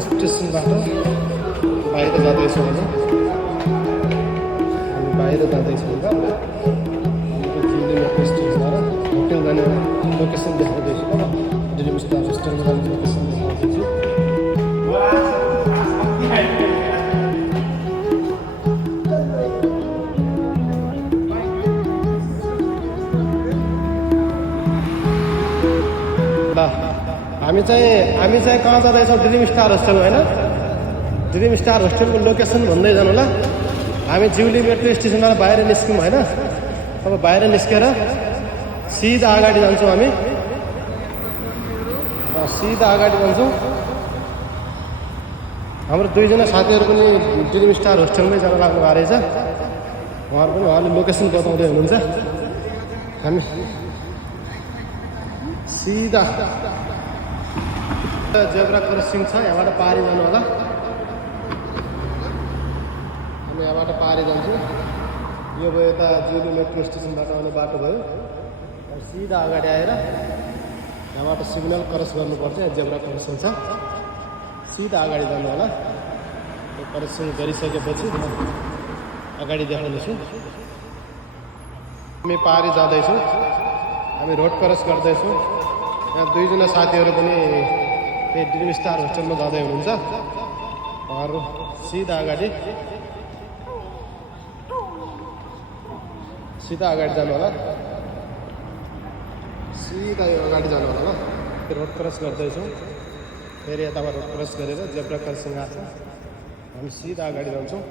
स्टेसनबाट बाहिर जाँदैछौँ होइन, हामी बाहिर जाँदैछौँ त दिल्ली मेट्रो स्टेसनबाट होटेल जाने लोकेसन देखाउँदैछु त ड्रिम स्टार होस्टेलमा जाने लोकेसन देखाउँदैछु। ल हामी चाहिँ कहाँ जाँदैछौँ? ड्रिम स्टार होस्टेल होइन, ड्रिम स्टार होस्टेलको लोकेसन भन्दै जानु ल। हामी जिउली मेट्रो स्टेसनबाट बाहिर निस्क्यौँ होइन, अब बाहिर निस्केर सिधा अगाडि जान्छौँ, हामी सिधा अगाडि जान्छौँ। हाम्रो दुईजना साथीहरू पनि ड्रिम स्टार होस्टेलमै जान लाग्नु भएको रहेछ, उहाँले लोकेसन बताउँदै हुनुहुन्छ। हामी सिधा जेब्रा क्रसिङ छ, यहाँबाट पारी जानु होला। हामी यहाँबाट पारी जान्छौँ, यो भयो यता जिउली मेट्रो स्टेसनबाट आउने बाटो भयो। सिधा अगाडि आएर यहाँबाट सिग्नल क्रस गर्नुपर्छ, यहाँ जेब्रा क्रसिङ छ, सिधा अगाडि जानु होला। यो क्रसिङ गरिसकेपछि अगाडि देखाउनेछु। हामी पारी जाँदैछौँ, हामी रोड क्रस गर्दैछौँ। यहाँ दुईजना साथीहरू पनि त्यही ड्रिम स्टार होस्टेलमा जाँदै हुनुहुन्छ, उहाँहरू सिधा अगाडि जानु होला, सिधा यो अगाडि जानु होला। ल रोड क्रस गर्दैछौँ, फेरि यताबाट रोड क्रस गरेर जेब्रा क्रसिङ आएको छ, हामी सिधा अगाडि जान्छौँ।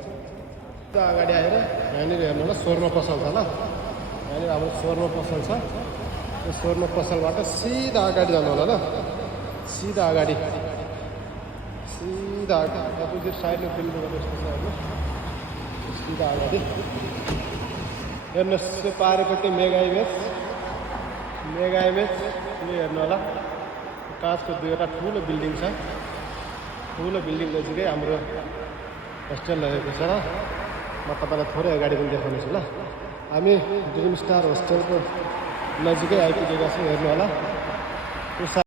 सिधा अगाडि आएर यहाँनिर हेर्नु होला स्वर्ण पसल छ ल, यहाँनिर हाम्रो स्वर्ण पसल छ। यो स्वर्ण पसलबाट सिधा अगाडि जानु होला ल, सिधा अगाडि अपोजिट साइडमा बिल्डिङ यस्तो छ होइन, सिधा अगाडि हेर्नुहोस्। यो पारिपट्टि मेगा इमेज यो हेर्नु होला, काँचको दुईवटा ठुलो बिल्डिङ छ, ठुलो बिल्डिङ नजिकै हाम्रो होस्टेल रहेको छ र म तपाईँलाई थोरै अगाडि पनि देखाउनेछु ल। हामी ड्रिम स्टार होस्टेलको नजिकै आइपुगेका छौँ, हेर्नु होला।